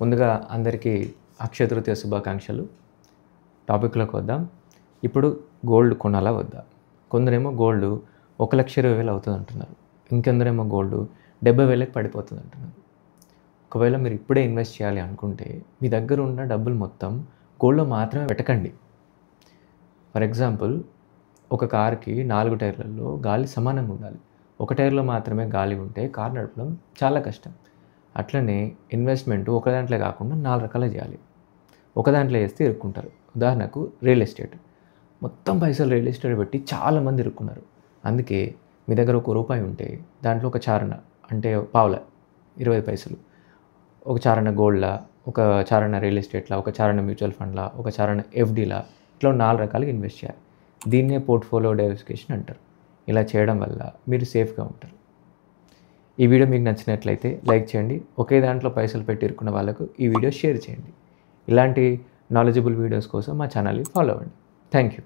ముందుగా అందరికీ అక్షయ తృతీయ శుభాకాంక్షలు. టాపిక్‌లోకి వద్దాం. ఇప్పుడు గోల్డ్ కొనాలా వద్దా? కొందరేమో గోల్డు 1,20,000 అవుతదంటున్నారు. ఇంకొందరేమో గోల్డు 70,000కి పడిపోతదంటున్నారు. ఒకవేళ మీరు ఇప్పుడే ఇన్వెస్ట్ చేయాలి అనుకుంటే మీ దగ్గర ఉన్న డబ్బులు మొత్తం గోల్డ్‌లో మాత్రమే పెట్టకండి. ఫర్ ఎగ్జాంపుల్ ఒక కార్‌కి 4 టైర్లలో గాలి సమానంగా ఉండాలి. ఒక టైర్‌లో మాత్రమే గాలి ఉంటే కార్ నడపడం చాలా కష్టం. అట్లనే ఇన్వెస్ట్‌మెంట్ ఒక దాంట్లో కాకుండా 4 రకాలుగా చేయాలి. ఒక దాంట్లో చేస్తే ఇరుక్కుంటారు. ఉదాహరణకు రియల్ ఎస్టేట్. మొత్తం పైసలు రియల్ ఎస్టేట్ పెట్టి చాలామంది ఇరుక్కున్నారు. అందుకే మీ దగ్గర ₹1 ఉంటే దాంట్లో ఒక చారణ అంటే పావల 20 పైసలు. ఒక చారణ గోల్డ్‌లా, ఒక చారణ రియల్ ఎస్టేట్‌లా, ఒక చారణ మ్యూచువల్ ఫండ్‌లా, ఒక చారణ ఎఫ్‌డీలా ఇట్లా 4 రకాలుగా ఇన్వెస్ట్ చేయాలి. దీన్నే పోర్ట్‌ఫోలియో డైవర్సిఫికేషన్ అంటారు. ఇలా చేయడం వల్ల మీరు సేఫ్‌గా ఉంటారు. ఈ వీడియో మీకు నచ్చినట్లయితే లైక్ చేయండి. ఒకే దాంట్లో పైసలు పెట్టి ఇరుక్కున్న వాళ్ళకు ఈ వీడియో షేర్ చేయండి. ఇలాంటి నాలెడ్జబుల్ వీడియోస్ కోసం మా ఛానల్‌ని ఫాలో అవ్వండి. Thank you.